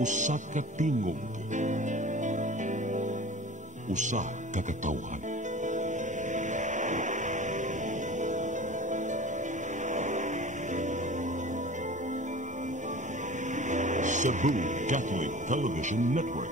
Usa ka tingog, usa ka katawhan. Cebu Catholic Television Network.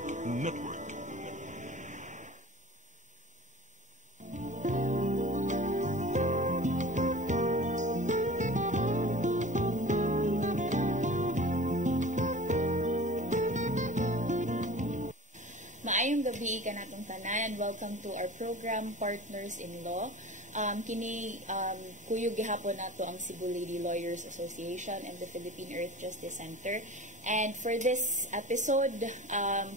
Maayong gabi kanatong tanan and welcome to our program Partners in Law. Kini kuyog gihapon nato ang Cebu Lady Lawyers Association and the Philippine Earth Justice Center. And for this episode,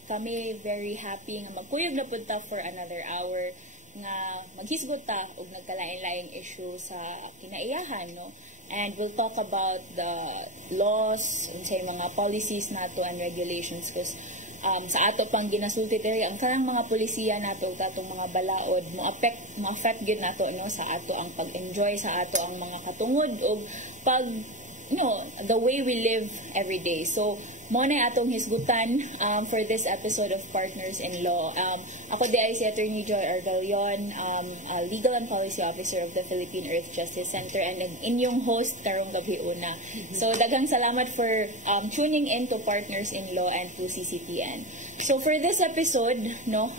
kami very happy nga magkuyog na punta for another hour nga maghisgot ta og nagkalain-laing issue sa kinaiyahan, no? And we'll talk about the laws, unsay mga policies nato and regulations, because sa ato pang ginasulti diri ang kanang mga polisiya nato katong mga balaod mo-affect gyud nato, no, sa ato ang pag-enjoy sa ato ang mga katungod og pag the way we live every day. So mo na atong hisgutan for this episode of Partners in Law. Ako di ay si Attorney Joy Argalion, Legal and Policy Officer of the Philippine Earth Justice Center and ang inyong host karong gabi una. So daghang salamat for tuning in to Partners in Law and to CCTN. So for this episode, no,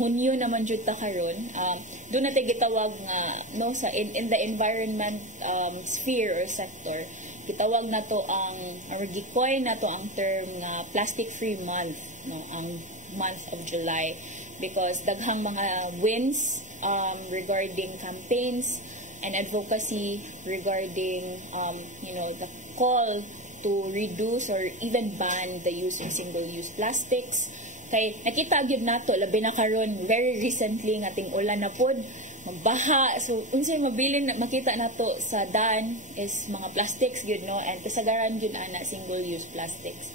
Hunyo naman jud ta karon. Doon natin gitawag nga no sa in the environment sphere or sector. Gitawag nato ang gikoy nato ang term na plastic free month, no, ang month of July, because daghang mga wins regarding campaigns and advocacy regarding the call to reduce or even ban the use of single-use plastics. Kay nakita gyud nato labi na karon very recently nga ting-ulan na pod, magbaha, so unsay mabilin makita nato sa daan is mga plastics gyud, no, and kasagaran gyud ana single-use plastics.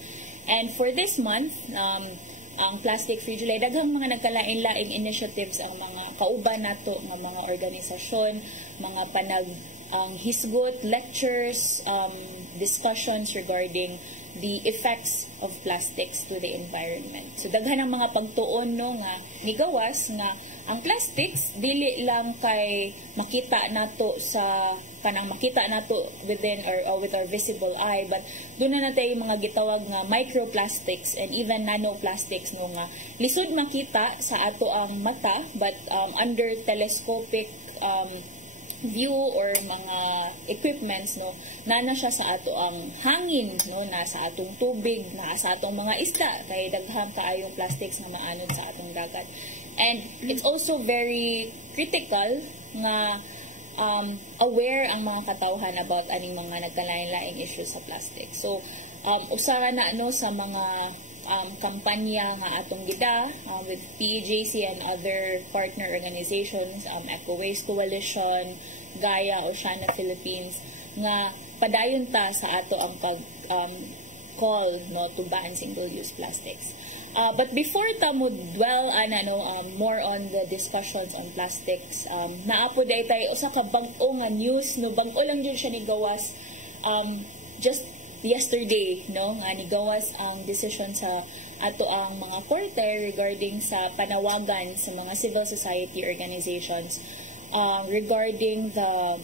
And for this month, ang Plastic Free July, daghang mga nagkalain-laing initiatives ang mga kauban nato nga mga organisasyon, mga hisgot, lectures, discussions regarding the effects of plastics to the environment. So daghan ang mga pagtuon, no, nga nigawas nga ang plastics dili lang kay makita nato within or with our visible eye, but doon na natay mga gitawag nga microplastics and even nanoplastics, no, nga lisod makita sa ato ang mata but under telescopic view or mga equipments, no, nana siya sa ato ang hangin, no, nasa atong tubig, nasa atong mga isda, kay daghang kaayong plastics na maanod sa atong dagat. And it's also very critical nga aware ang mga katawhan about aning mga nagkalain-laing issues sa plastic. So usara na sa mga kampanya nga atong gida with PEJC and other partner organizations, Eco Waste Coalition, Gaia, Oceana Philippines, nga padayon ta sa ato ang pag call, no, to ban single-use plastics. But before ta mo dwell more on the discussions on plastics, naapo day tayo usa ka bag-o nga news, no, bag-o lang jud siya ni gawas just yesterday, no, nga nigawas ang decision sa ato ang mga korte regarding sa panawagan sa mga civil society organizations regarding the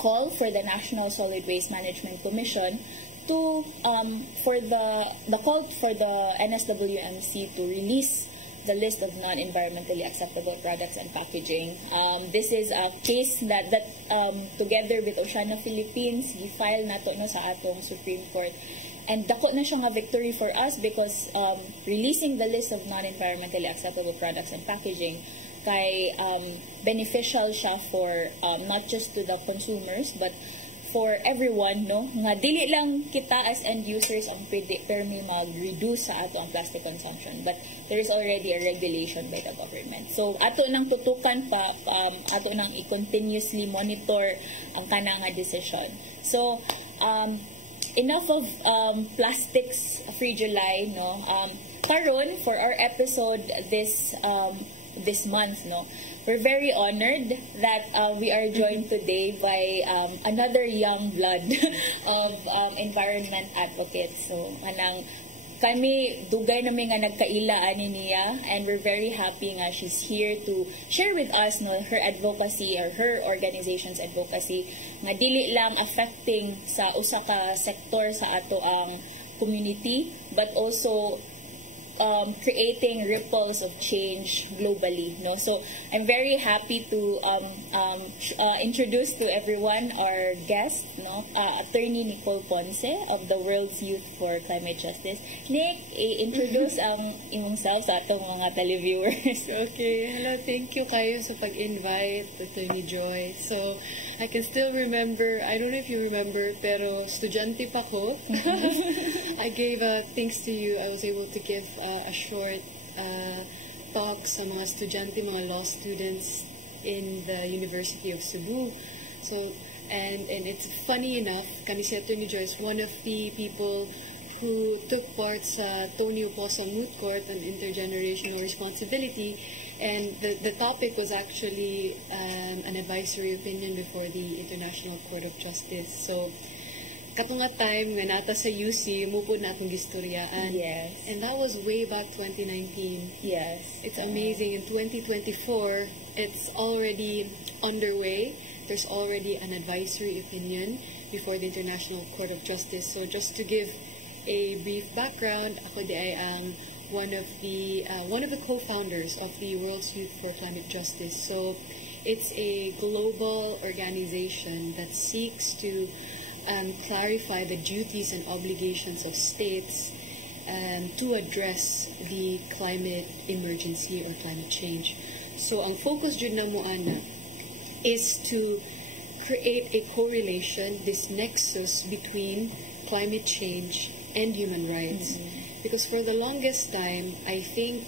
call for the National Solid Waste Management Commission to for the call for the NSWMC to release the list of non-environmentally acceptable products and packaging. This is a case that together with Oceana Philippines, gi-file nato, no, sa atong Supreme Court. And dako na siya nga victory for us because releasing the list of non-environmentally acceptable products and packaging kay beneficial siya for not just to the consumers but for everyone, no, nga dili lang kita as end users ang permi mag-reduce sa ato ang plastic consumption, but there is already a regulation by the government. So ato nang tutukan pa, ato nang i-continuously monitor ang kanang nga decision. So enough of plastics free July, no. Karon for our episode this month, no, we're very honored that we are joined today by another young blood of environment advocates. So, kami dugay namin nga nagkaila ani niya, and we're very happy nga she's here to share with us no her advocacy or her organization's advocacy nga dili lang affecting sa usa ka sektor sa ato ang community, but also creating ripples of change globally, no? So I'm very happy to introduce to everyone our guest, no? Attorney Nicole Ponce of the World's Youth for Climate Justice. Nick, introduce ang imong self sa atong mga televiewers. Okay, hello, thank you kayo sa pag-invite, Attorney Joy. So, I can still remember, I don't know if you remember, pero estudyante pa ko. I gave, thanks to you, I was able to give a short talk sa mga estudyante, mga law students in the University of Cebu. So, and it's funny enough, kani si Attorney Joy is one of the people who took part sa Tony Oposa Moot Court on intergenerational responsibility, and the topic was actually an advisory opinion before the International Court of Justice. So, katong nga time nga nata sa UC, mupod natin gistoryaan. Yes. And that was way back 2019. Yes. It's amazing. In 2024, it's already underway. There's already an advisory opinion before the International Court of Justice. So just to give a brief background, ako di ay ang one of the co-founders of the World's Youth for Climate Justice. So it's a global organization that seeks to clarify the duties and obligations of states to address the climate emergency or climate change. So ang focus jud na mo ana is to create a correlation, this nexus between climate change and human rights. Because for the longest time, I think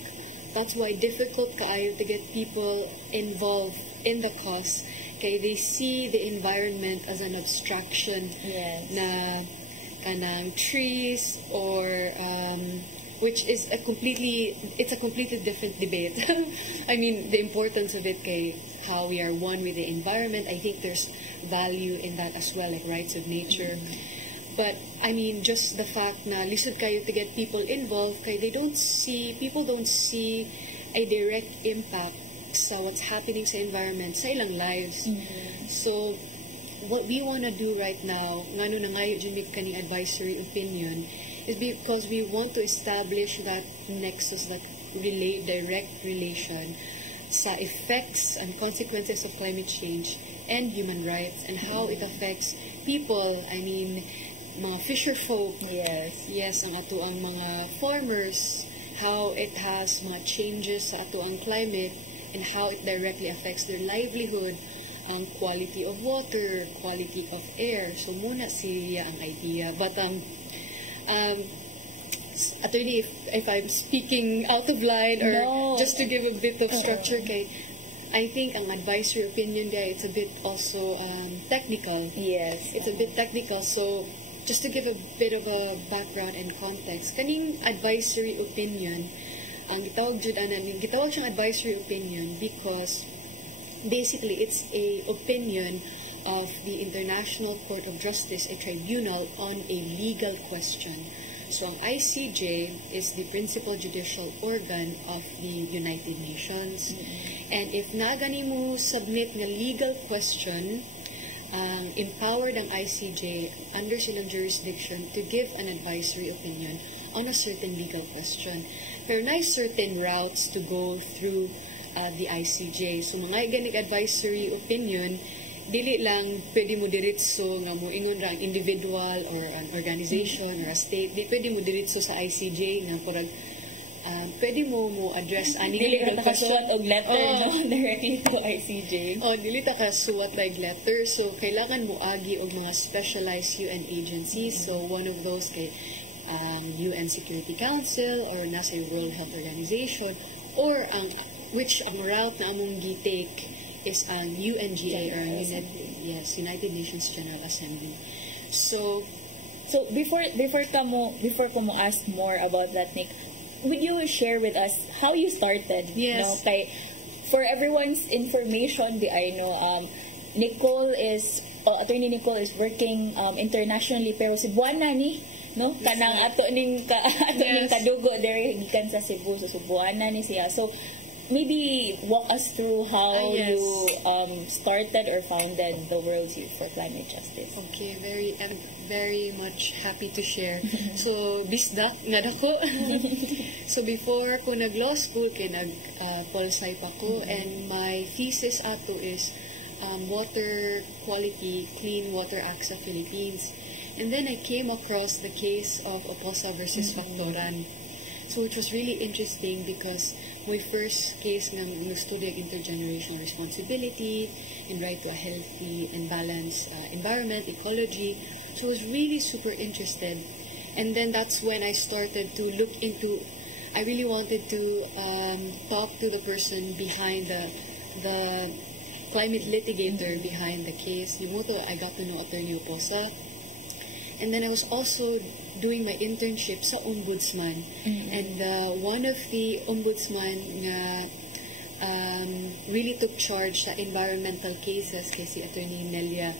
that's why difficult kaayo to get people involved in the cause, kay they see the environment as an abstraction. Yes. Na kanang trees or which is a completely different debate. I mean, the importance of it kay how we are one with the environment, I think there's value in that as well, like rights of nature. But I mean, just the fact na lisod kayo to get people involved, kay people don't see a direct impact sa what's happening sa environment, sa ilang lives. So, what we want to do right now, ngano na ngayon dyan kaning advisory opinion, is because we want to establish that nexus, that direct relation sa effects and consequences of climate change and human rights, and how it affects people. I mean, mga fisher folk, yes, ang ato ang mga farmers, how it has mga changes sa ato ang climate, and how it directly affects their livelihood, ang quality of water, quality of air. So muna siya ang idea. But attorney, if I'm speaking out of line, or no, just to give a bit of structure, kay I think ang advisory opinion there, it's a bit also technical. Yes. It's a bit technical. So just to give a bit of a background and context, kaning advisory opinion, ang gitawag siyang advisory opinion because basically it's a opinion of the International Court of Justice, a tribunal on a legal question. So ang ICJ is the principal judicial organ of the United Nations. And if nagani mo submit nga legal question, empowered ang ICJ under silang jurisdiction to give an advisory opinion on a certain legal question. There are nice certain routes to go through the ICJ. So mga ganig advisory opinion, dili lang pwede mo diretso nga mo ingon ra ang individual or an organization or a state. Di pwede mo diretso sa ICJ nga purag pwede mo address ani dili ka nakasuwat og letter no directly to ICJ. Dili ta ka suwat like letter. So kailangan mo agi og mga specialized UN agencies. So one of those kay UN Security Council or nasa World Health Organization, or ang route na among gi-take is ang UNGA or United Nations General Assembly. So before ko mo ask more about that, Nick, would you share with us how you started? Yes. No? Kay, for everyone's information, I know Attorney Nicole is working internationally, pero Cebuana ni no kanang ato ning Yes. kadugo dere gikan sa Cebu, so Subuana ni siya. So maybe walk us through how Yes. you started or founded the World's Youth for Climate Justice. Okay, I'm very much happy to share. So, bisdak nga dako. So, before ko nag-law school, kay nag-polsci pa ko, and my thesis ato is water quality, Clean Water Act sa Philippines. And then I came across the case of Oposa versus Factoran. So, which was really interesting because my first case nga study ang intergenerational responsibility and right to a healthy and balanced environment, ecology. So I was really super interested. And then that's when I started to look into, I really wanted to talk to the person behind the climate litigator behind the case. Limuto, I got to know Attorney Oposa. And then I was also doing my internship sa ombudsman. And one of the ombudsman nga really took charge sa environmental cases kay si Attorney Nelia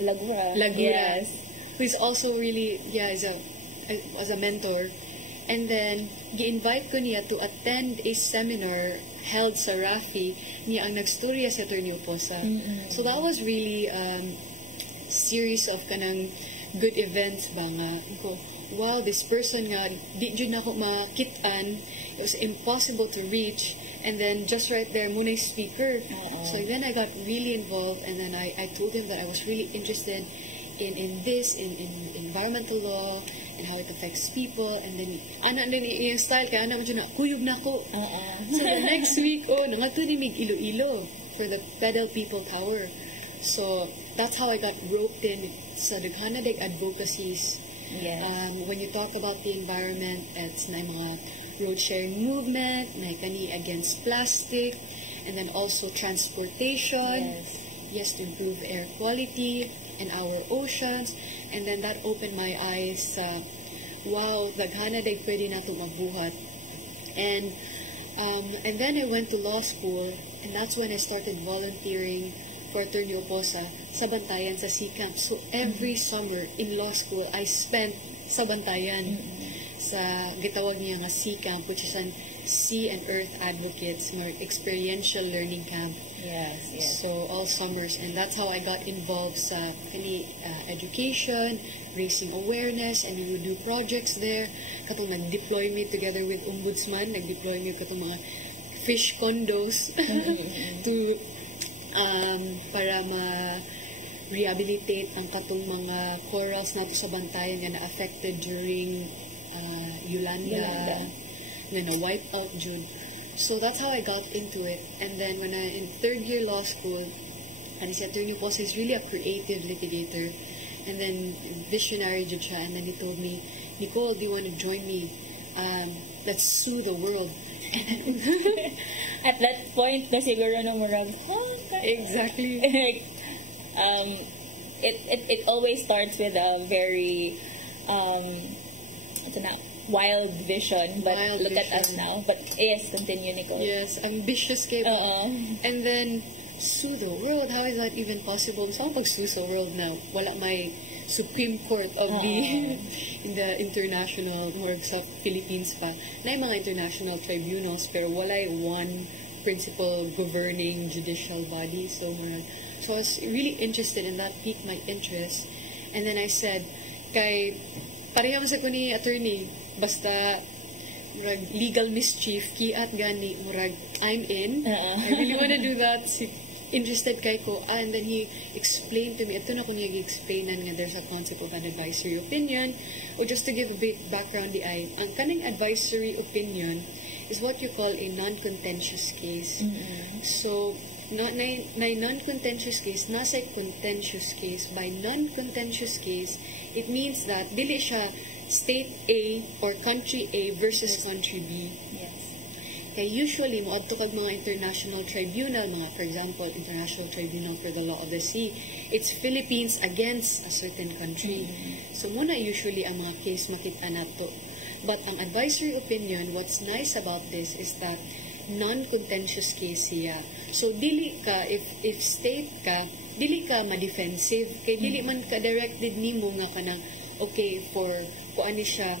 Lagura. Lagura, Yes. who is also really, as a mentor. And then, gi-invite ko niya to attend a seminar held sa Rafi, niya ang nagstorya sa Attorney Oposa. So that was really series of kanang good events ba nga. Ko, wow, this person nga, di dyan ako makitaan. It was impossible to reach. And then, just right there, muna yung speaker. So then I got really involved, and then I told him that I was really interested in environmental law and how it affects people. And then, yung style, kaya naman dyan na, kuyog na ako. So the next week, nangato ni mig Iloilo for the Pedal People Power. So that's how I got roped in sa daghanadeg advocacies. Yes. When you talk about the environment, it's na mga road sharing movement, na kani against plastic, and then also transportation. Yes, to improve air quality in our oceans. And then that opened my eyes sa wow, daghanadeg pwede nato mabuhat. And then I went to law school, and that's when I started volunteering for Attorney Oposa sa Bantayan, sa C-Camp. So every summer in law school, I spent sa Bantayan, sa gitawag niya nga C-Camp, which is an Sea and Earth Advocates, more experiential learning camp. Yes. So all summers, and that's how I got involved sa education, raising awareness, and we would do projects there. Katong nag-deploy me together with Ombudsman, nag-deploy me katong mga fish condos to para ma-rehabilitate ang katong mga corals nato sa Bantayan nga na-affected during Yolanda, nga na-wipe out June. So that's how I got into it. And then when I in third year law school, and si Attorney Oposa is really a creative litigator, and then visionary judge siya, and then he told me, Nicole, do you want to join me? Let's sue the world. At that point, na siguro nung murag, Exactly. It always starts with a very wild vision, but Wild look at us vision. now. But yes, continue, Nicole. Yes, ambitious kayo. And then, sue the world. How is that even possible? So, pag-sue sa world na wala may Supreme Court of the in the international or sa Philippines pa. Na yung mga international tribunals, pero wala one principal governing judicial body. So I was really interested, and that piqued my interest. And then I said, kay pareha sa ko ni attorney, basta murag legal mischief, kiat gani, murag I'm in. I really want to do that. Interested kay ko. And then he explained to me, ito na kung nag-explainan nga there's a concept of an advisory opinion. Or just to give a bit background, ang kaning advisory opinion is what you call a non-contentious case. So, na non-contentious case, nasa contentious case. By non-contentious case, it means that dili siya state A or country A versus country B. Yes. Kaya usually, moadto kag mga international tribunal, mga, for example, International Tribunal for the Law of the Sea, it's Philippines against a certain country. So, muna usually ang mga case makita nato. But ang advisory opinion, what's nice about this is that non-contentious case siya. So, dili ka, if state ka, dili ka ma-defensive, kay dili man ka directed nimo nga kanang, okay for kung ano siya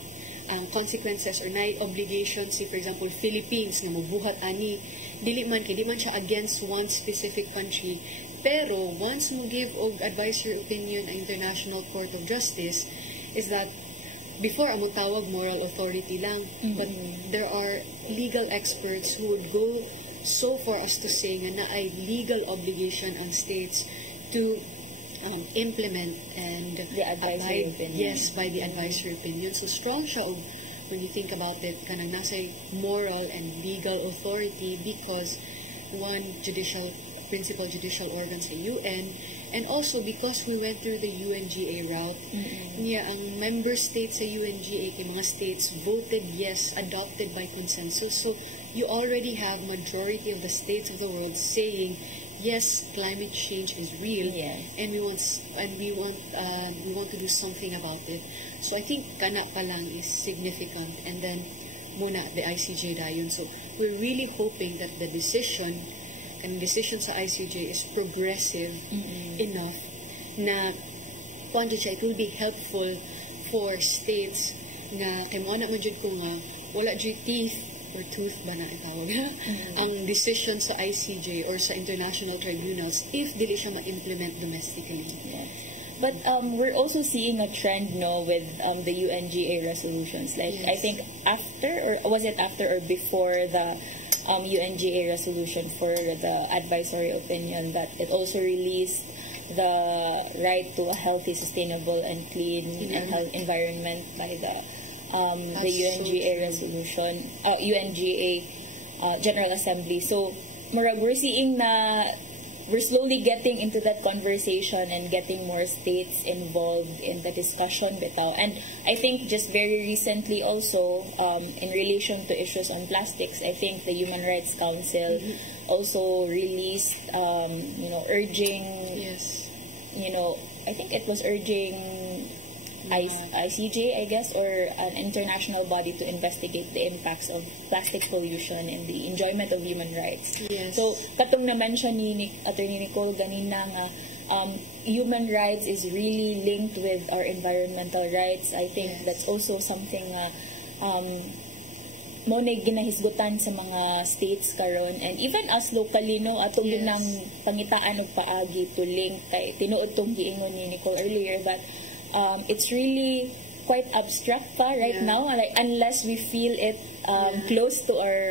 ang consequences or na obligation si, for example, Philippines nga mabuhat ani dili man siya against one specific country, pero once mo give og advisory opinion ang International Court of Justice is that before among tawag moral authority lang, but there are legal experts who would go so far as to say nga na ay legal obligation ang states to implement and The advisory opinion. yes, by the advisory opinion. So strong siya og when you think about it, kanang nasa moral and legal authority because one principal judicial organ sa UN, and also because we went through the UNGA route, niya ang member states sa UNGA kay mga states voted yes, adopted by consensus. So you already have majority of the states of the world saying yes, climate change is real, Yes. and we want to do something about it. So I think kana pa lang is significant, and then muna the ICJ dayon. So we're really hoping that the decision sa ICJ is progressive enough na kung siya, it will be helpful for states na kay mo na man jud ko nga wala jud teeth or tooth ba na ang tawag ang decision sa ICJ or sa international tribunals if dili siya ma-implement domestically. Yeah. But we're also seeing a trend with the UNGA resolutions. Like Yes. I think after, or was it after or before the UNGA resolution for the advisory opinion, that it also released the right to a healthy, sustainable, and clean and health environment by the That's UNGA so true. resolution, UNGA General Assembly. So, murag we're seeing na we're slowly getting into that conversation and getting more states involved in the discussion bitaw. And I think just very recently also, in relation to issues on plastics, I think the Human Rights Council also released, urging, Yes. I think it was urging ICJ, I guess, or an international body to investigate the impacts of plastic pollution and the enjoyment of human rights. Yes. So, katong na-mention ni Attorney Nicole ganina nga, human rights is really linked with our environmental rights. I think Yes. that's also something mo na ginahisgutan sa mga states karon, and even us locally, no, ato Yes. ginang pangitaan og paagi to link kay tinuod tong giingon ni Nicole earlier that it's really quite abstract right Yeah. now, like unless we feel it close to our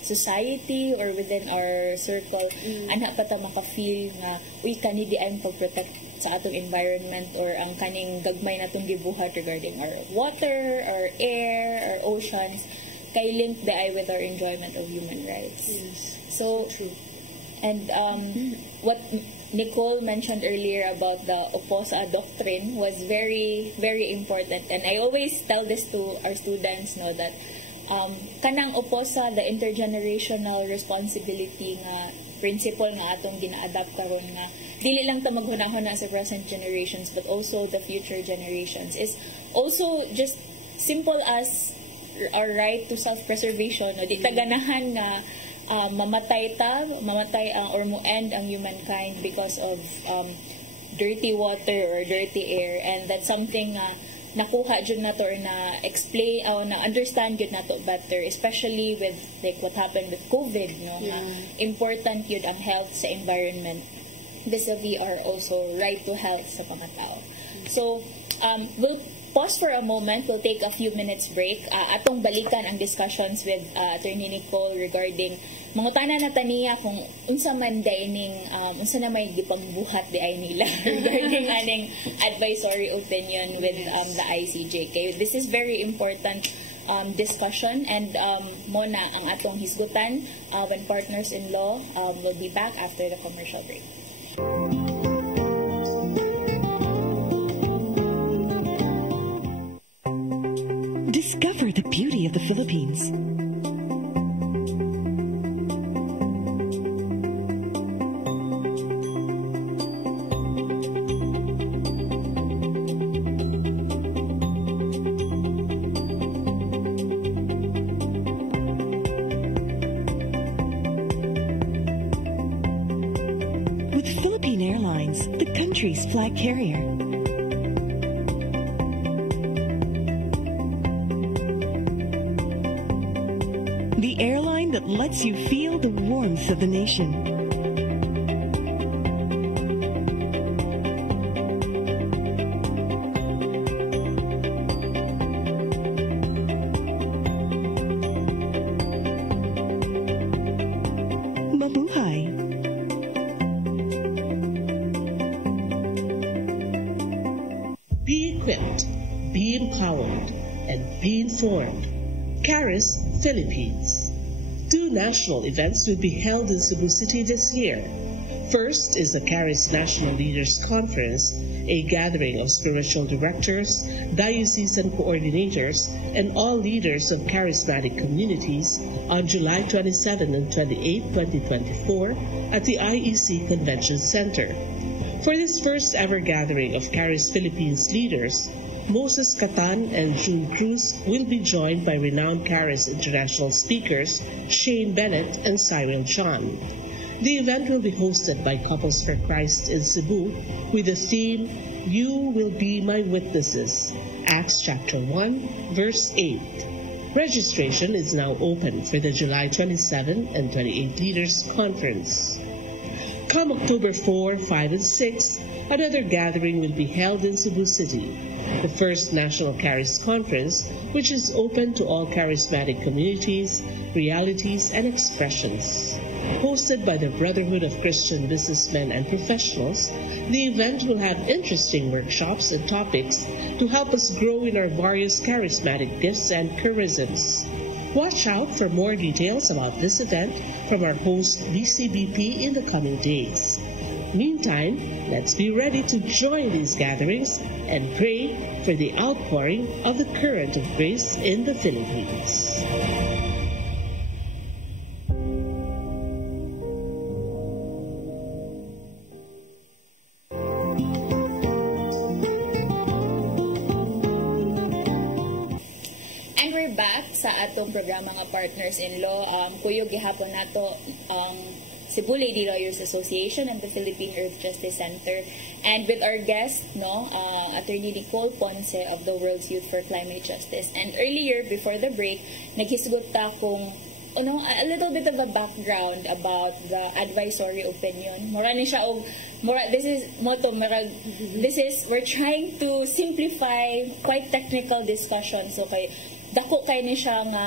society or within our circle, ana pa ta maka-feel nga uy kani di ay pag-protect sa atong environment or ang kaning gagmay natong gibuhat regarding our water, our air, our oceans, kay link di ay with our enjoyment of human rights. Yes. So True. and what Nicole mentioned earlier about the OPOSA doctrine was very, very important. And I always tell this to our students, no, that kanang OPOSA, the intergenerational responsibility nga principle nga atong gina-adapt karon nga dili lang ta maghunahuna sa present generations but also the future generations is also just simple as our right to self-preservation. No? Di ta ganahan nga mamatay or mo-end ang humankind because of dirty water or dirty air, and that's something nakuha jud nato or na explain or na understand jud nato better, especially with like what happened with COVID, no, na important yun ang health sa environment vis-a-vis our also right to health sa mga tao. So we'll pause for a moment. We'll take a few minutes break. Atong balikan ang discussions with Attorney Nicole regarding mga tanan na taniya kung unsa man dining unsa na may gipangbuhat di ay nila regarding aning advisory opinion with the ICJ. Okay, this is very important discussion, and mona ang atong hisgutan when partners in law will be back after the commercial break. Discover the beauty of the Philippines. With Philippine Airlines, the country's flag carrier. that lets you feel the warmth of the nation. Mabuhay! Be equipped, be empowered, and be informed. CARIS Philippines. 2 national events will be held in Cebu City this year. First is the CARIS National Leaders Conference, a gathering of spiritual directors, diocesan coordinators, and all leaders of charismatic communities on July 27 and 28, 2024 at the IEC Convention Center. For this first ever gathering of CARIS Philippines leaders, Moses Catan and June Cruz will be joined by renowned CARIS international speakers Shane Bennett and Cyril John. The event will be hosted by Couples for Christ in Cebu with the theme, You Will Be My Witnesses, Acts chapter 1, verse 8. Registration is now open for the July 27 and 28 Leaders Conference. Come October 4, 5, and 6, another gathering will be held in Cebu City, the first National CARIS Conference, which is open to all charismatic communities, realities, and expressions. Hosted by the Brotherhood of Christian Businessmen and Professionals, the event will have interesting workshops and topics to help us grow in our various charismatic gifts and charisms. Watch out for more details about this event from our host BCBP in the coming days. Meantime, let's be ready to join these gatherings and pray for the outpouring of the current of grace in the Philippines. Back sa atong programa nga Partners-in-Law, kuyog gihapon nato ang Cebu Lady Lawyers Association and the Philippine Earth Justice Center, and with our guest, Attorney Nicole Ponce of the World's Youth for Climate Justice. And earlier, before the break, naghisgot ta kung a little bit of a background about the advisory opinion. We're trying to simplify quite technical discussion. So dako kay ni siya nga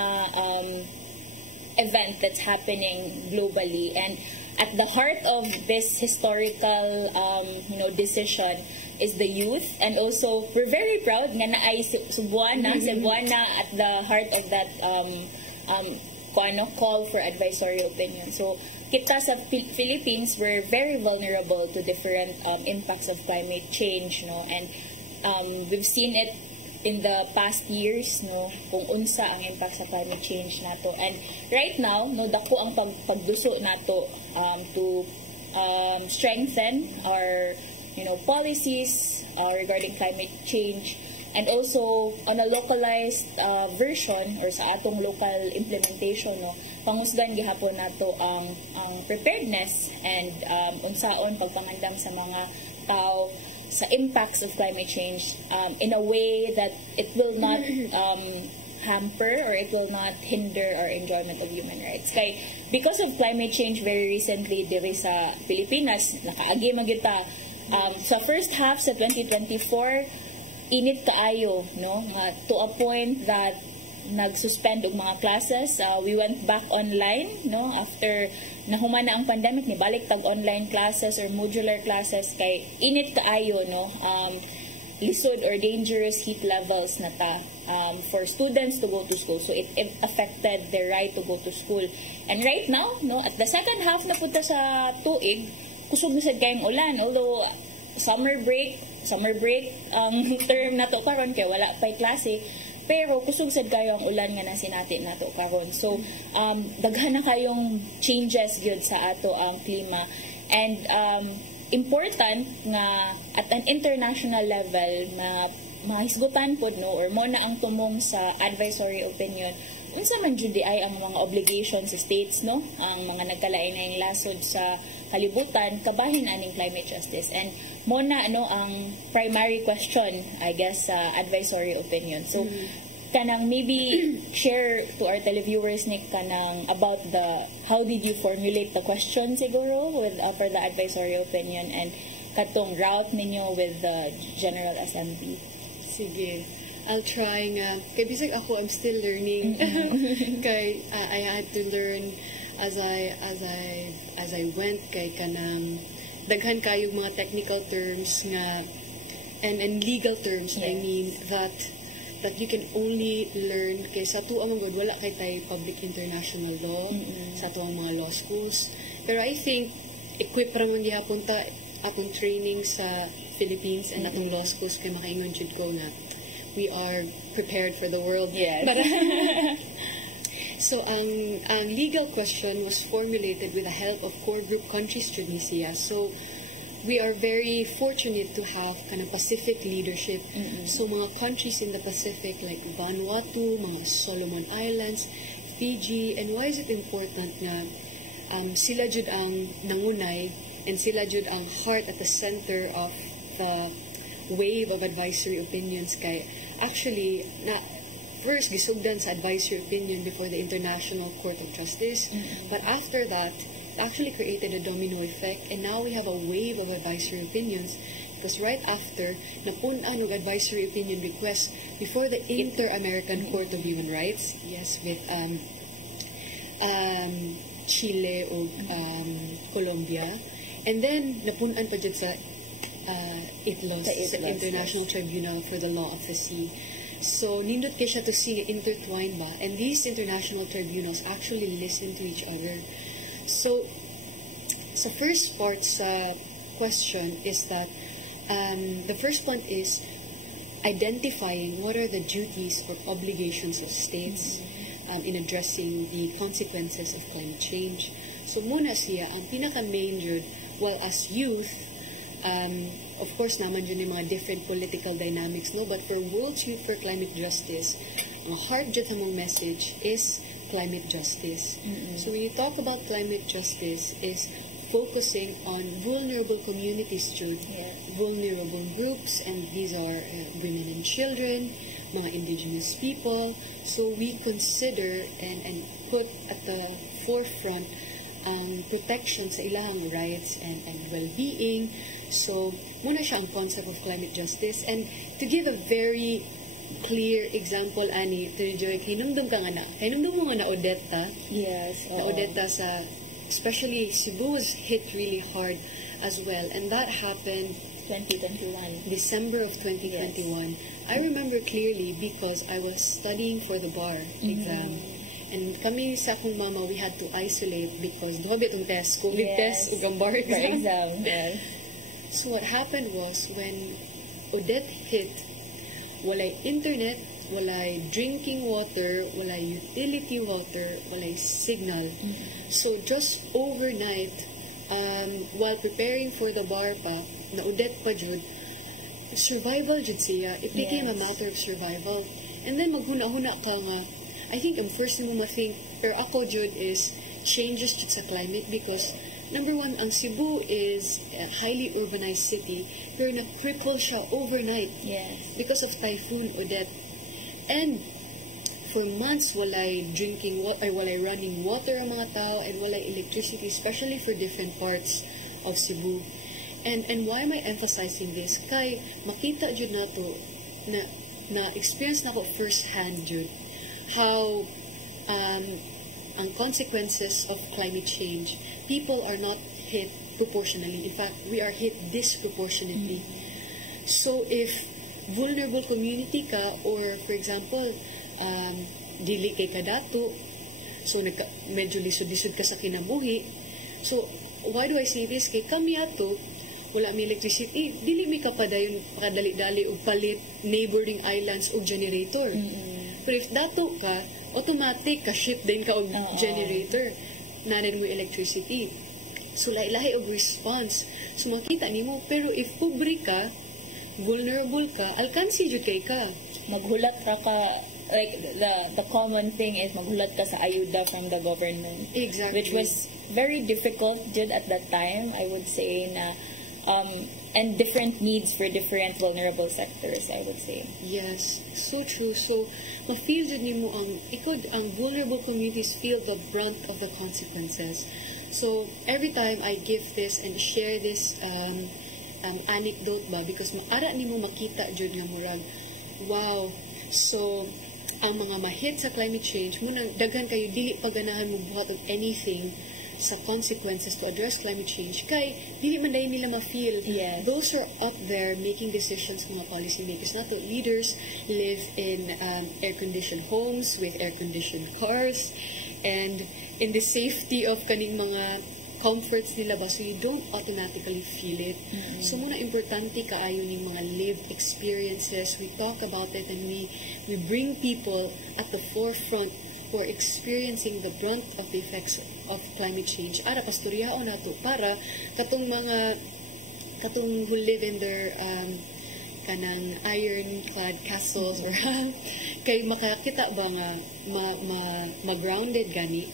event that's happening globally, and at the heart of this historical decision is the youth, and also we're very proud nga naay Cebuana at the heart of that call for advisory opinion. So kita sa Philippines, we're very vulnerable to different impacts of climate change, and we've seen it in the past years, kung unsa ang impact sa climate change nato. And right now, dako ang pagduso nato to strengthen our policies regarding climate change, and also on a localized version or sa atong local implementation, pangusgan gihapon nato ang preparedness and unsaon pagpangandam sa mga tao sa impacts of climate change in a way that it will not hamper or it will not hinder our enjoyment of human rights. Because of climate change, very recently diri sa Pilipinas, nakaagi magita sa first half sa 2024, init kaayo, to a point that nag-suspend og mga classes. We went back online, after nahuman na ang pandemic, nibalik tag online classes or modular classes kay init kaayo, lisod or dangerous heat levels na ta for students to go to school. So it affected their right to go to school. And right now, at the second half na punta sa tuig, kusog na sad kayong ulan, although summer break term na to karon kay wala pay klase, pero kusog sad kayo ang ulan nga nasinati nato karon. So daghan na kayong changes gyud sa ato ang klima, and important nga at an international level na mahisgutan pod or mo na ang tumong sa advisory opinion unsa man jud ay ang mga obligations sa states, ang mga nagkalain-laing lasod sa kalibutan kabahin aning climate justice. And mo na ang primary question, I guess, sa advisory opinion. So kanang maybe share to our televiewers Nick kanang about the how did you formulate the question siguro with for the advisory opinion and katong route ninyo with the General Assembly. Sige. I'll try nga. Kay bisag ako, I'm still learning. Kay I had to learn as I went kay kanang daghan kayo mga technical terms nga and legal terms. I mean that you can only learn kay sa tuang good wala kay tay public international law sa tuang mga law schools. Pero I think equip ra man gihapon ta atong training sa Philippines and atong law schools kay makaingon jud ko nga we are prepared for the world. Yes. But, so ang legal question was formulated with the help of core group countries Tunisia. So we are very fortunate to have kind of Pacific leadership. So mga countries in the Pacific like Vanuatu, mga Solomon Islands, Fiji, and why is it important nga sila jud ang nangunay and sila jud ang heart at the center of the wave of advisory opinions kay actually na first gisugdan sa advisory opinion before the International Court of Justice, but after that actually created a domino effect and now we have a wave of advisory opinions because right after napun-an og advisory opinion request before the Inter-American Court of Human Rights, yes, with Chile o Colombia, and then napun-an pa jud sa ITLOS, the International Tribunal for the Law of the Sea. So nindot kay siya to see intertwined ba, and these international tribunals actually listen to each other. So, sa first part sa question is that the first one is identifying what are the duties or obligations of states in addressing the consequences of climate change. So, muna siya, ang pinaka-main jud, well, as youth, of course, naman yun yung mga different political dynamics, no? But for World Youth for Climate Justice, ang heart jud sa mong message is climate justice. So when you talk about climate justice is focusing on vulnerable communities, vulnerable groups, and these are women and children, mga indigenous people. So we consider and put at the forefront protection sa ilang rights and well-being. So muna siya ang concept of climate justice. And to give a very clear example, Ani, to Joy, kinumdum ka nga na. Kinumdum mo nga na Odetta. Yes. Na Odetta sa, especially Cebu was hit really hard as well. And that happened 2021. December of 2021. Yes. I remember clearly because I was studying for the bar exam. And kami sa akong mama, we had to isolate because doon itong test, COVID test, ug ang bar exam. Yes. So what happened was when Odette hit, walay internet, walay drinking water, walay utility water, walay signal. So just overnight, while preparing for the bar pa, na Odette pa jud, survival jud siya. It became a matter of survival. And then maghuna-huna ka nga, I think ang first mo ma-think, pero ako jud is changes jud sa climate because number one, ang Cebu is a highly urbanized city, pero na-cripple siya overnight because of Typhoon Odette. And for months, walay drinking water, walay running water ang mga tao, and walay electricity, especially for different parts of Cebu. And why am I emphasizing this? Kay makita jud nato na experience na ko first-hand jud how ang consequences of climate change, people are not hit proportionally. In fact, we are hit disproportionately. So if vulnerable community ka, or for example, dili kay kadato, so medyo lisod-lisod ka sa kinabuhi. So why do I say this? Kay kami ato, wala may electricity, dili mi ka pa dayon pakadali-dali og palit neighboring islands og generator. Pero if dato ka, automatic ka-ship din ka og generator. Nanin mo electricity. So, lahi og response. So, makita nimo. Pero if pobre ka, vulnerable ka, alkansi jud kay ka. Maghulat ka like, the common thing is maghulat ka sa ayuda from the government. Exactly. Which was very difficult jud at that time. I would say na, and different needs for different vulnerable sectors, I would say. Yes, so true. So, ma-feel jud nimo ang vulnerable communities feel the brunt of the consequences. So, every time I give this and share this anecdote ba, because maara nimo makita jud nga murag, wow, so, ang mga mahit sa climate change, muna daghan kayo, dili pa ganahan mo buhat of anything sa consequences to address climate change, kay dili man dahil nila ma-feel. Yes. Those are up there making decisions, mga policymakers, not the leaders, live in air-conditioned homes with air-conditioned cars and in the safety of kaning mga comforts nila ba, so you don't automatically feel it. So muna importante kaayo ning mga lived experiences. We talk about it and we bring people at the forefront for experiencing the brunt of the effects of climate change. Ara pastoryaon nato para katong who live in their kanang iron-clad castles or kay makakita ba nga ma-grounded gani.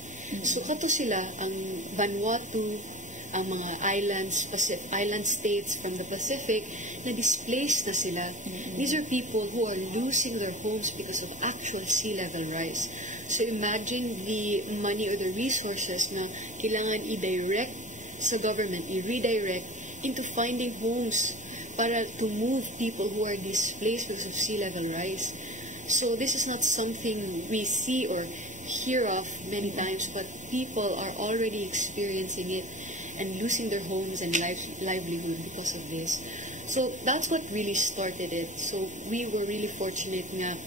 So kato sila ang Vanuatu, ang mga island states from the Pacific na displaced na sila. These are people who are losing their homes because of actual sea level rise. So imagine the money or the resources na kailangan i-direct sa government, i-redirect into finding homes para to move people who are displaced because of sea level rise. So this is not something we see or hear of many times, but people are already experiencing it and losing their homes and livelihood because of this. So that's what really started it. So we were really fortunate nga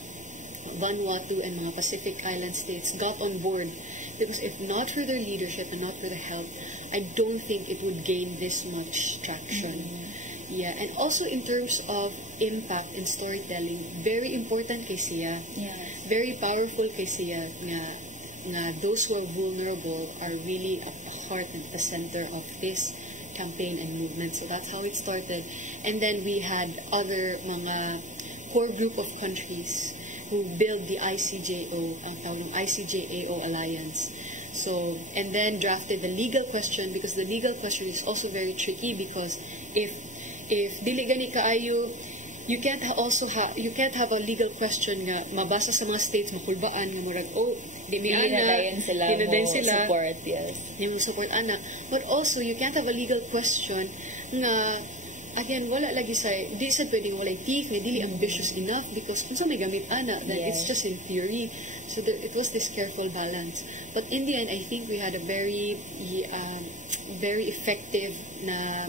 Vanuatu and mga Pacific Island states got on board, because if not for their leadership and not for the help, I don't think it would gain this much traction. Yeah, and also in terms of impact and storytelling, very important kay siya. Yeah. Very powerful kay siya nga those who are vulnerable are really at the heart and the center of this campaign and movement. So that's how it started. And then we had other mga core group of countries who built the ICJO, ang tawag ICJAO Alliance. So, and then drafted the legal question, because the legal question is also very tricky, because if dili gani kaayo, you can't have a legal question nga mabasa sa mga states makulbaan nga murag di mi ana dinadayon sila support, yes, yung support ana, but also you can't have a legal question nga again wala lagi sa di sa pwedeng walay teeth may dili ambitious enough, because kung sa may gamit ana that it's just in theory. So it was this careful balance, but in the end I think we had a very effective na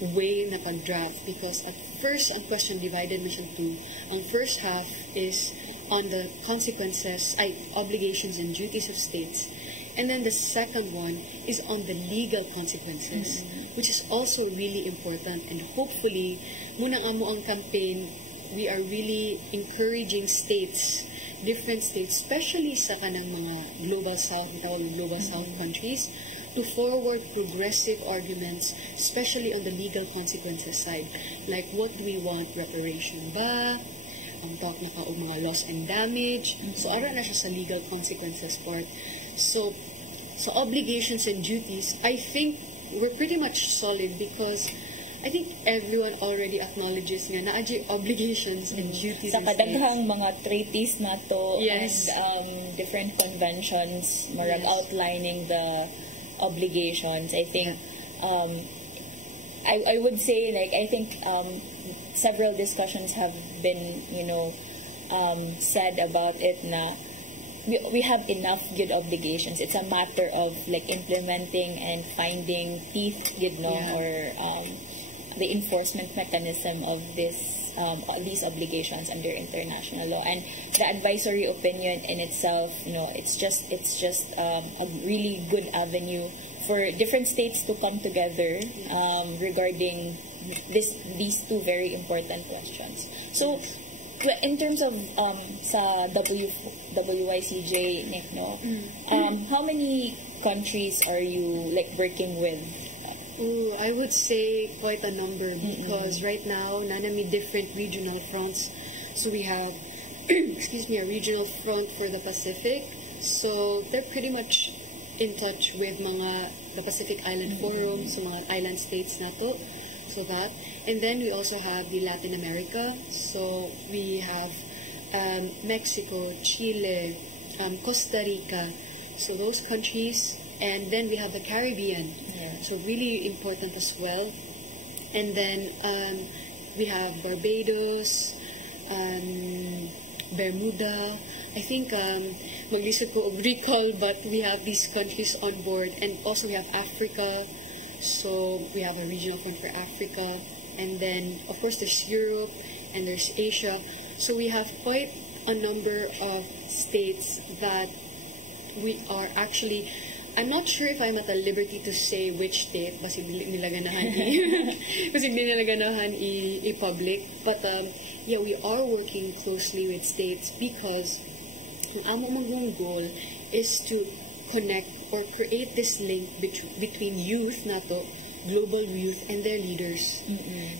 way na pag-draft, because at first ang question divided na siya to, ang first half is on the consequences, obligations and duties of states, and then the second one is on the legal consequences, which is also really important. And hopefully muna nga mo ang campaign, we are really encouraging states, different states, especially sa kanang mga global south, global south countries, to forward progressive arguments, especially on the legal consequences side. Like, what do we want? Reparation ba? Ang talk na ka o mga loss and damage. So, ara na siya sa legal consequences part. So obligations and duties, I think we're pretty much solid, because I think everyone already acknowledges nga na obligations and duties. Sa kadaghang mga treaties na to, yes, and different conventions, marag outlining the obligations. I think I would say, like, I think several discussions have been said about it na we have enough good obligations. It's a matter of like implementing and finding teeth, or the enforcement mechanism of these obligations under international law. And the advisory opinion in itself, it's just a really good avenue for different states to come together regarding these two very important questions. So, in terms of sa WYCJ, Nick, how many countries are you like working with? I would say quite a number, because right now nanami different regional fronts. So we have a regional front for the Pacific. So they're pretty much in touch with the Pacific Island Forum, so mga island states na to. So that, and then we also have the Latin America. So we have Mexico, Chile, Costa Rica. So those countries, and then we have the Caribbean. Yeah. So really important as well. And then we have Barbados, Bermuda. I think maglisod ko og recall, but we have these countries on board, and also we have Africa. So we have a regional fund for Africa, and then of course there's Europe and there's Asia. So we have quite a number of states that we are actually. I'm not sure if I'm at the liberty to say which state kasi nila ganahan kasi hindi nila ganahan i-public, but yeah, we are working closely with states because ang among magong goal is to connect or create this link between youth nato, global youth, and their leaders.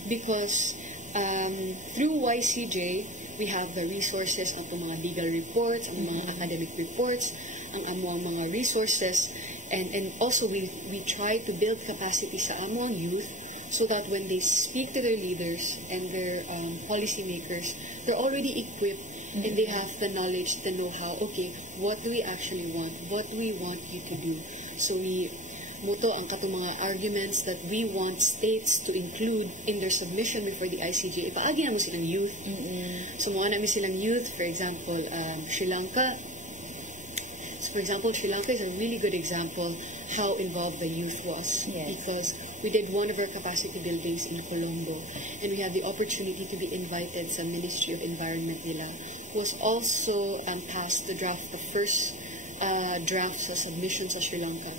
Because through YCJ we have the resources of the mga legal reports, ang mga academic reports, ang among mga resources, and also we try to build capacity sa among youth so that when they speak to their leaders and their policymakers, they're already equipped and they have the knowledge, the know-how. Okay, what do we actually want? What do we want you to do? So we muto ang katong mga arguments that we want states to include in their submission before the ICJ. Ipaagi naman silang youth. So mga namin silang youth, for example, Sri Lanka. So for example, Sri Lanka is a really good example how involved the youth was. Yes. Because we did one of our capacity buildings in Colombo, and we had the opportunity to be invited sa Ministry of Environment nila, was also passed the first draft sa submission sa Sri Lanka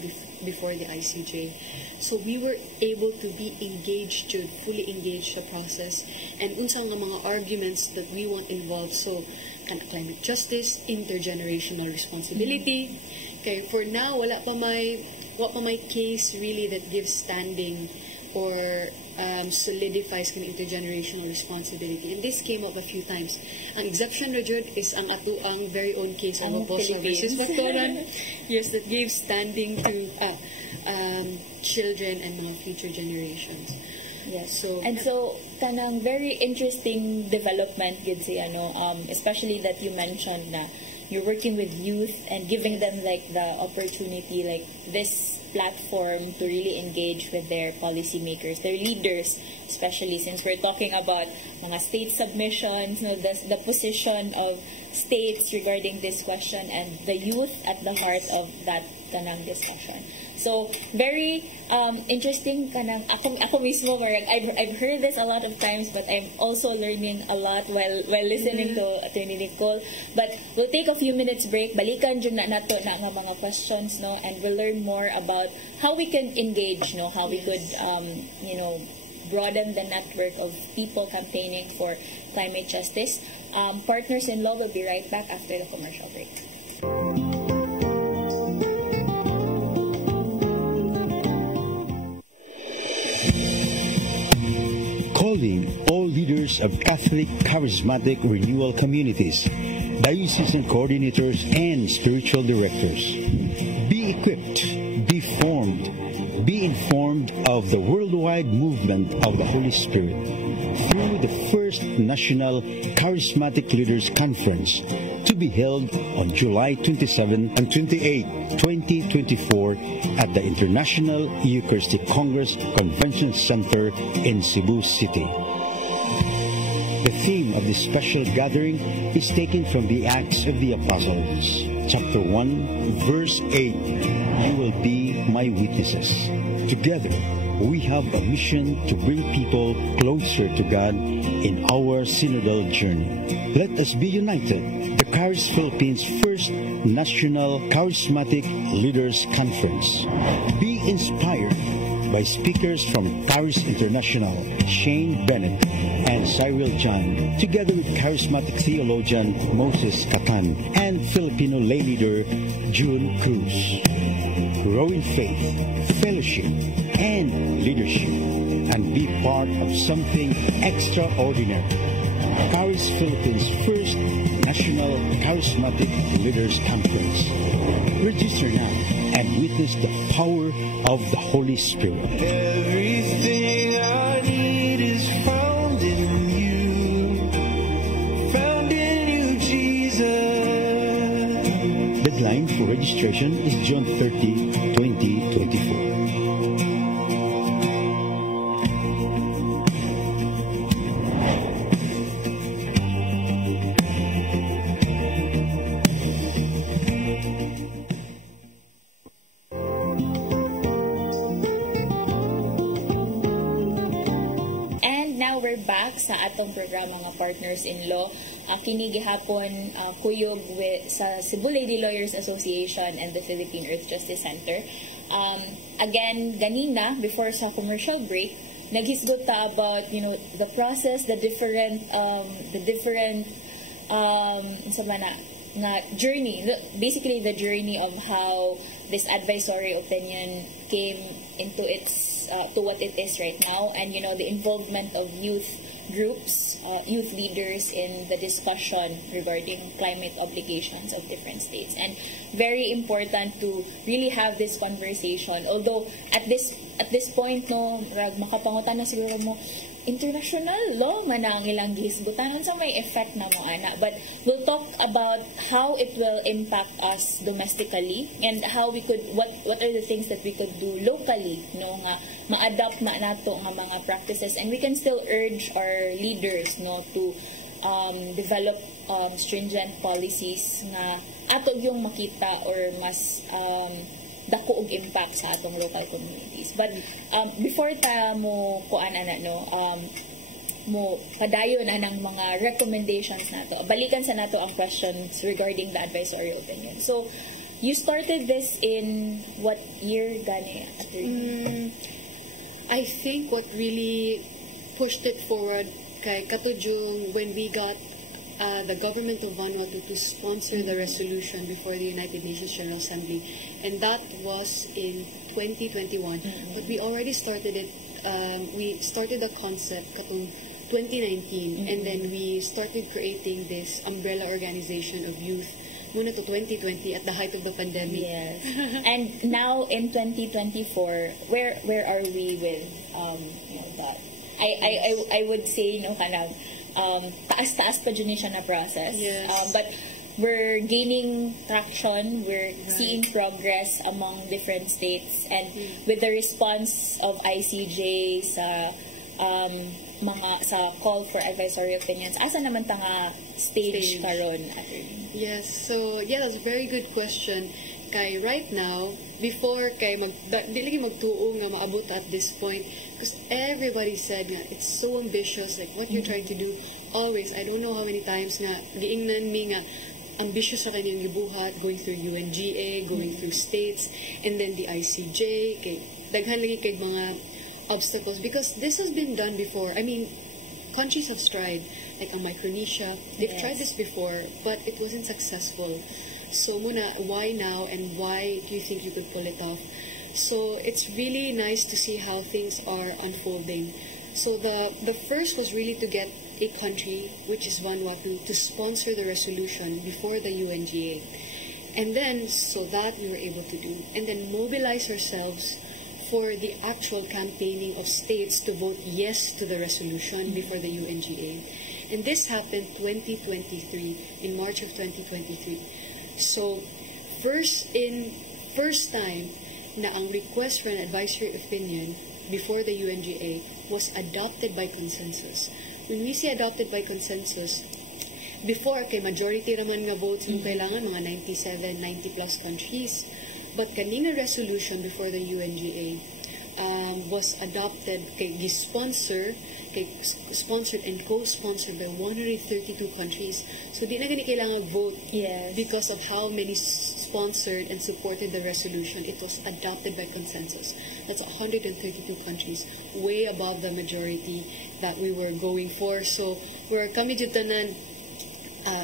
before the ICJ. So we were able to be engaged, fully engaged sa process, and unsang nga mga arguments that we want involved. So climate justice, intergenerational responsibility. Okay, for now wala pa may case really that gives standing or solidifies kind of intergenerational responsibility. And this came up a few times. Ang exception na jud is ang ato ang very own case of Oposo versus Bacoran. Yes, that gives standing to children and mga future generations. Yes. So kanang very interesting development gid si especially that you mentioned na you're working with youth and giving them like the opportunity, like this platform to really engage with their policymakers, their leaders, especially since we're talking about mga state submissions, the position of states regarding this question, and the youth at the heart of that kanang discussion. So very interesting kanang ako mismo, I've heard this a lot of times, but I'm also learning a lot while listening to Attorney Nicole. But we'll take a few minutes break. Balikan jud na nato na nga mga questions, no, and we'll learn more about how we can engage, no, how we could broaden the network of people campaigning for climate justice. Partners in Law will be right back after the commercial break. Calling all leaders of Catholic Charismatic Renewal Communities, diocesan coordinators, and spiritual directors. Be equipped, be formed, be informed of the worldwide movement of the Holy Spirit through the first National Charismatic Leaders Conference to be held on July 27 and 28, 2024 at the International Eucharistic Congress Convention Center in Cebu City. The theme of this special gathering is taken from the Acts of the Apostles, chapter 1, verse 8. You will be my witnesses. Together, we have a mission to bring people closer to God in our synodal journey. Let us be united. The Charis Philippines First National Charismatic Leaders Conference. Be inspired by speakers from Charis International, Shane Bennett and Cyril John, together with charismatic theologian Moses Catan and Filipino lay leader June Cruz. Grow in faith, fellowship, and leadership, and be part of something extraordinary. Charis Philippines First National Charismatic Leaders Conference. Register now and witness the power of the Holy Spirit. Everything I need. Deadline for registration is June 30, 2024. We're back sa atong programa nga Partners in Law. Kini gihapon kuyog sa Cebu Lady Lawyers Association and the Philippine Earth Justice Center. Again, ganina before sa commercial break, naghisgot ta about the process, the different nga journey, basically the journey of how this advisory opinion came into its to what it is right now, and the involvement of youth groups, youth leaders in the discussion regarding climate obligations of different states. And very important to really have this conversation, although at this point makapangutan na siguro mo international law man ang ilang gihisgutan sa may effect na mo ana, but we'll talk about how it will impact us domestically and how we could what are the things that we could do locally nga ma-adapt nato nga mga practices, and we can still urge our leaders to develop stringent policies nga ato yung makita or mas dako og impact sa atong local communities. But before ta mo kuan mo padayon anang mga recommendations nato, balikan sa nato ang questions regarding the advisory opinion. So you started this in what year gani, attorney? I think what really pushed it forward kay katudjong when we got the government of Vanuatu to sponsor the resolution before the United Nations General Assembly, and that was in 2021. But we already started it. We started the concept katong 2019, and then we started creating this umbrella organization of youth muna to 2020 at the height of the pandemic. Yes. And now in 2024, where are we with that? I would say kanang taas-taas pa dyan siya na process. Yes. But we're gaining traction, we're seeing progress among different states, and with the response of ICJ sa call for advisory opinions, asa naman tanga stage karon, attorney? Yes, so that's a very good question. Kay right now, before kay dili magtuo nga maabot at this point, because everybody said nga it's so ambitious, like what you're trying to do. Always, I don't know how many times nga giingnan mi nga ambitious sa kanyang gibuhat, going through UNGA, going through states, and then the ICJ, kay daghan lagi kay mga obstacles, because this has been done before. I mean, countries have tried, like Micronesia, they've tried this before, but it wasn't successful. So muna, why now, and why do you think you could pull it off? So it's really nice to see how things are unfolding. So the first was really to get a country, which is Vanuatu, to sponsor the resolution before the UNGA. And then, so that we were able to do. And then mobilize ourselves for the actual campaigning of states to vote yes to the resolution before the UNGA. And this happened 2023, in March of 2023. So, first time na ang request for an advisory opinion before the UNGA was adopted by consensus. When we say adopted by consensus, before kay majority raman nga votes yung kailangan mga 97, 90 plus countries, but kaning resolution before the UNGA was adopted sponsored and co-sponsored by 132 countries. So di na gani kailangan vote because of how many sponsored and supported the resolution. It was adopted by consensus. That's 132 countries, way above the majority that we were going for. So we're kami jutanan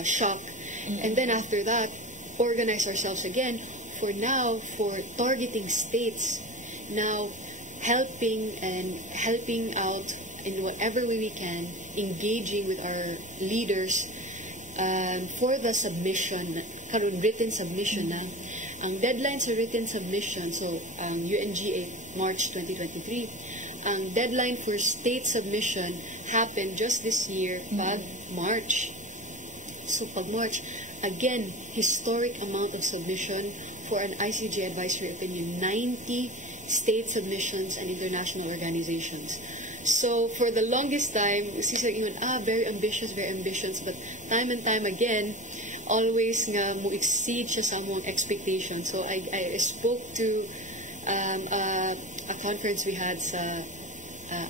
shock. And then after that, organize ourselves again for targeting states, now helping out in whatever way we can, engaging with our leaders for the submission, written submission na. Ang deadline sa written submission, so UNGA, March 2023, ang deadline for state submission happened just this year, pag March. So pag March, again, historic amount of submission for an ICJ advisory opinion, 90 state submissions and international organizations. So for the longest time, Cesar ingon, very ambitious, but time and time again, always nga mo exceed siya sa among expectations. So I spoke to a conference we had sa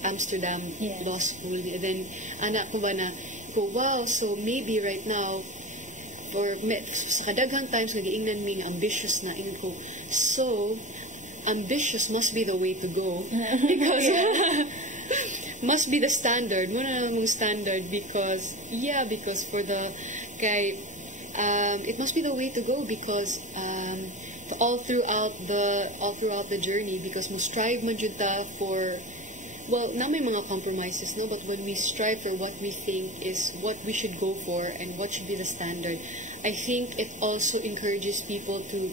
Amsterdam Law School. And then, anak ko ba na, wow, so maybe right now, sa kadaghang times, nag-iingnan mi ambitious na, ingon ko, so, ambitious must be the way to go. Because, must be the standard. Muna na mong standard because for the, it must be the way to go because, all throughout the journey, because mo strive man jud ta for, well, na may mga compromises, no? But when we strive for what we think is what we should go for and what should be the standard, I think it also encourages people to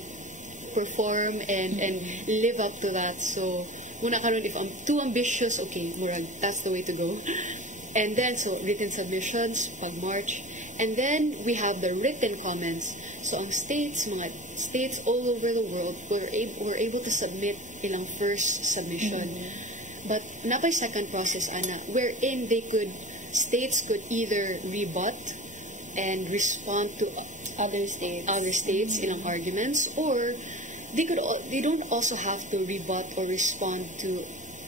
perform and live up to that. So, muna karon if I'm too ambitious, okay, murag, that's the way to go. And then, so, written submissions, pag-March. And then, we have the written comments. So, ang mga states all over the world were able to submit ilang first submission. But napay second process, ana, wherein states could either rebut and respond to other states ilang arguments, or they don't also have to rebut or respond to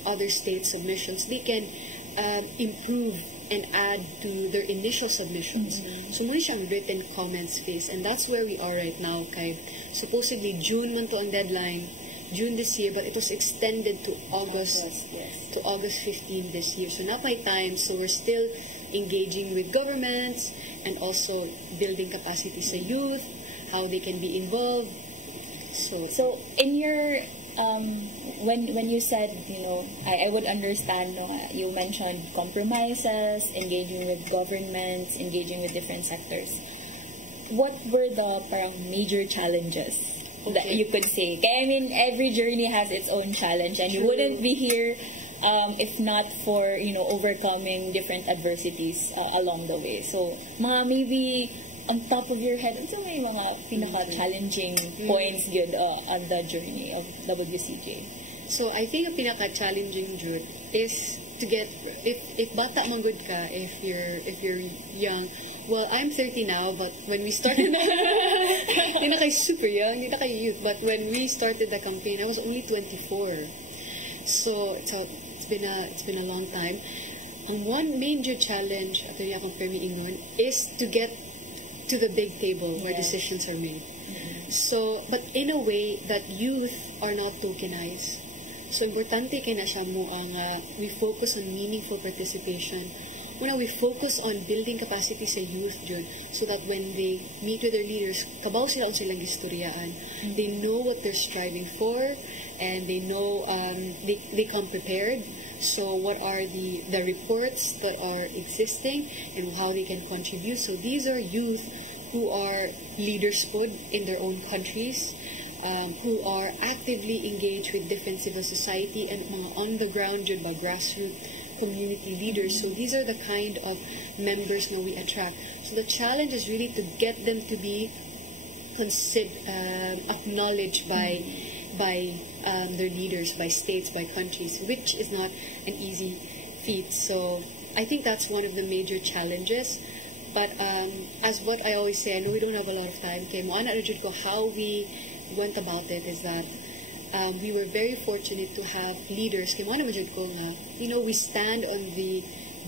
other state submissions. They can improve and add to their initial submissions. So muna siyang written comments phase, and that's where we are right now. Kay supposedly June man to ang deadline, June this year, but it was extended to August 15 this year. So napay time, so we're still engaging with governments and also building capacity sa youth, how they can be involved. So in your when you said, I would understand, you mentioned compromises, engaging with governments, engaging with different sectors. What were the major challenges that you could say? Kaya, I mean, every journey has its own challenge, and you wouldn't be here if not for, overcoming different adversities along the way. So, maybe on top of your head, so may mga pinaka-challenging points yun on the journey of WCJ? So, I think ang pinaka-challenging, Jude, is to get, if bata man good ka, if you're young, well, I'm 30 now, but when we started, hindi na kayo super young, hindi na kayo youth, but when we started the campaign, I was only 24. So it's been a long time. And one major challenge, ato niya akong permi ingon, is to get to the big table where decisions are made. So, but in a way that youth are not tokenized. So, importante kay na siya mo ang we focus on meaningful participation. Una, we focus on building capacity sa youth, Jud, so that when they meet with their leaders, kabaw sila ang silang istoryaan. They know what they're striving for, and they know, they come prepared. So, what are the reports that are existing, and how they can contribute. So, these are youth who are leaders in their own countries, who are actively engaged with different civil society and mga on-the-ground Jud ba grassroots community leaders. So these are the kind of members that we attract. So the challenge is really to get them to be acknowledged by their leaders, by states, by countries, which is not an easy feat. So I think that's one of the major challenges. But as what I always say, I know we don't have a lot of time. Kay mo ana jud ko how we went about it is that we were very fortunate to have leaders. Kay mo ana jud ko nga, we stand on the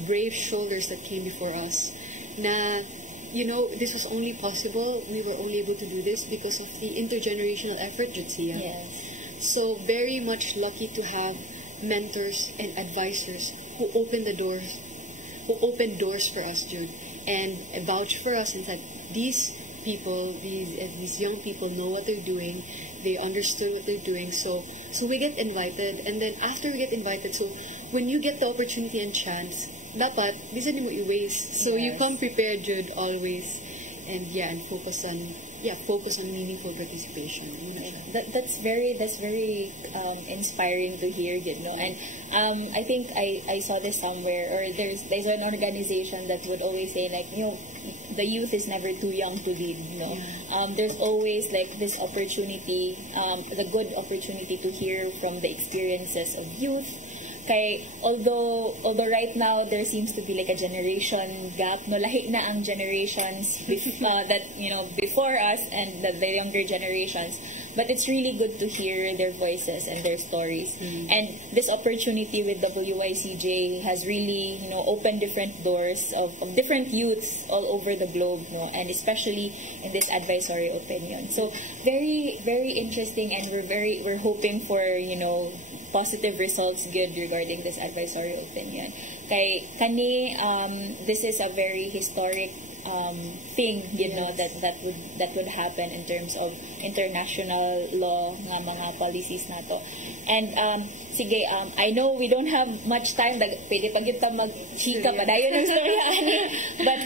brave shoulders that came before us. Na this was only possible. We were only able to do this because of the intergenerational effort, Jutsia. Yes. So very much lucky to have mentors and advisors who opened doors for us, Jude, and vouch for us and said, these people, these young people know what they're doing. They understood what they're doing. So we get invited, and then after we get invited, so when you get the opportunity and chance, dapat, bisa ni mo i-waste. So you come prepared, Jude, always, and focus on focus on meaningful participation. That's very inspiring to hear, you know. And I think I saw this somewhere, or there's an organization that would always say, like, you know, the youth is never too young to lead, you know. There's always like this opportunity, the good opportunity to hear from the experiences of youth. Kay, although right now there seems to be like a generation gap, no, lahi na ang generations that, you know, before us and the younger generations, but it's really good to hear their voices and their stories. And this opportunity with WYCJ has really, you know, opened different doors of different youths all over the globe, no, and especially in this advisory opinion. So very, very interesting, and we're hoping for, you know, positive results good regarding this advisory opinion. Kay kani, this is a very historic thing, you know, that would happen in terms of international law nga mga policies nato. And sige, I know we don't have much time, pwede pa gyud ta magchika pa dayon ang storya ani, but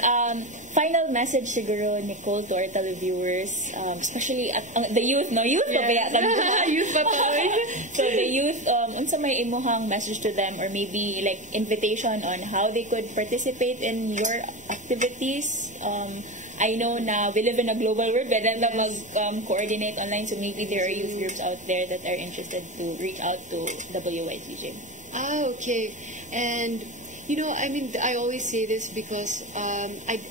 final message siguro, Nicole, to our televiewers, especially at the youth, no? Youth pa ba? Youth pa pa. So the youth, unsa may imuhang message to them, or maybe like invitation on how they could participate in your activities? I know na we live in a global world, pwede na mag-coordinate online, so maybe there are youth groups out there that are interested to reach out to WYCJ. Okay. And you know, I mean, I always say this because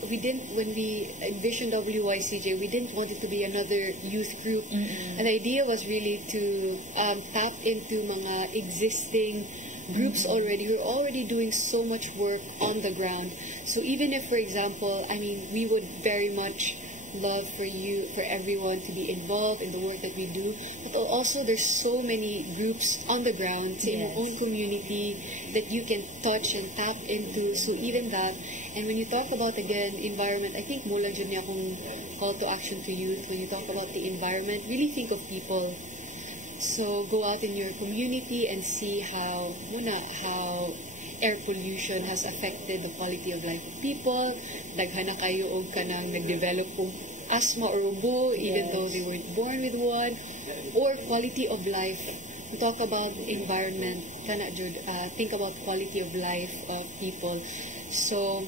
we didn't, when we envisioned WYCJ, we didn't want it to be another youth group. And the idea was really to tap into mga existing groups already. We're already doing so much work on the ground. So even if, for example, I mean, we would very much love for everyone to be involved in the work that we do, but also there's so many groups on the ground in your own community that you can touch and tap into. So even that, and when you talk about, again, environment, I think mula dyan niya akong call to action to youth. When you talk about the environment, really think of people. So go out in your community and see how air pollution has affected the quality of life of people. Daghan na kayo og kanang nagdevelop kung asthma or ubo, even though they weren't born with one. Or quality of life. We talk about environment, think about quality of life of people. So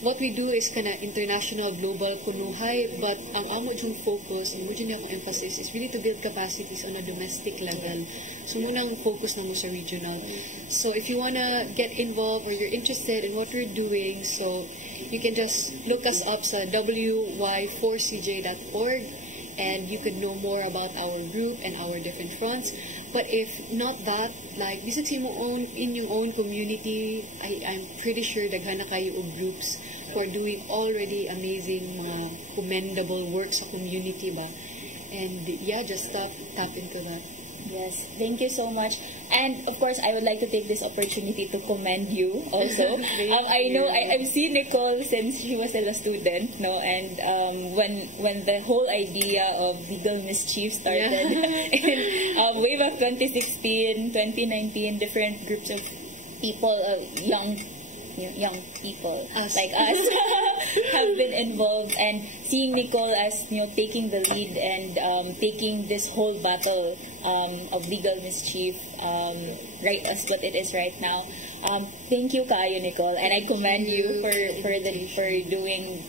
what we do is kind of international, global, kunuhay, but ang amo yung focus, ang mo yung emphasis is really to build capacities on a domestic level. So munang focus na mo sa regional. So if you wanna get involved or you're interested in what we're doing, so you can just look us up sa wy4cj.org, and you could know more about our group and our different fronts. But if not that, like, visit mo in your own community. I'm pretty sure daghan na kayo og groups who are doing already amazing, commendable work sa community ba. And yeah, just tap into that. Yes, thank you so much. And of course, I would like to take this opportunity to commend you also. I know I've seen Nicole since she was still a student, no, and when the whole idea of legal mischief started in way back 2016, 2019, different groups of people, young people like us have been involved, and seeing Nicole as, you know, taking the lead and taking this whole battle of legal mischief right as what it is right now. Thank you kaayo, Nicole, and I commend you for doing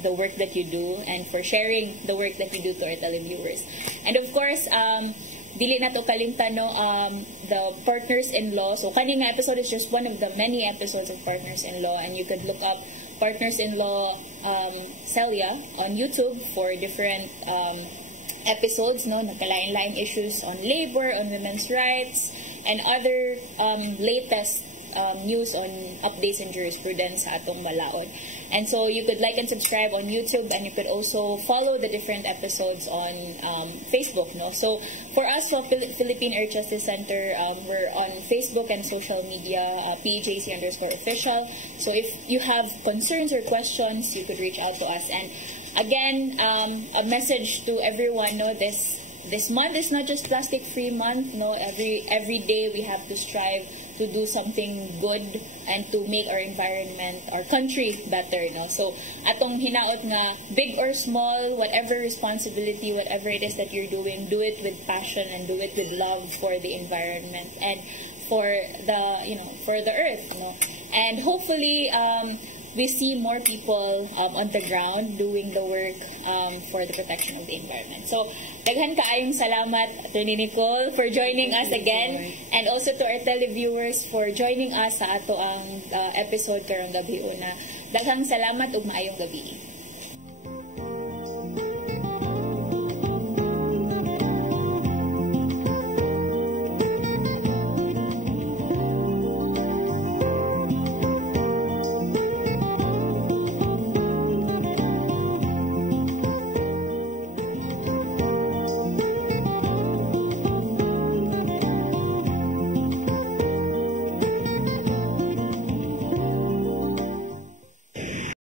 the work that you do, and for sharing the work that you do to our televiewers. And of course, dili na to kalimtan, no, the Partners-in-Law. So kaning episode is just one of the many episodes of Partners-in-Law, and you could look up Partners-in-Law Celia on YouTube for different episodes, no, nagkalain-lain issues on labor, on women's rights, and other latest news on updates in jurisprudence sa atong malaod. And so you could like and subscribe on YouTube, and you could also follow the different episodes on Facebook, no. So for us, Philippine Air Justice Center, we're on Facebook and social media, PHAC_official. So if you have concerns or questions, you could reach out to us. And again, a message to everyone, no, this month is not just plastic free month, no. Every day we have to strive to do something good and to make our environment, our country better, no? So atong hinaot nga big or small, whatever responsibility, whatever it is that you're doing, do it with passion and do it with love for the environment and for the, for the earth, no? And hopefully we see more people on the ground doing the work for the protection of the environment. So, daghan kaayong salamat, Attorney Nicole, for joining us again, and also to our televiewers for joining us sa ato ang episode karong gabi una. Daghang salamat ug maayong gabi.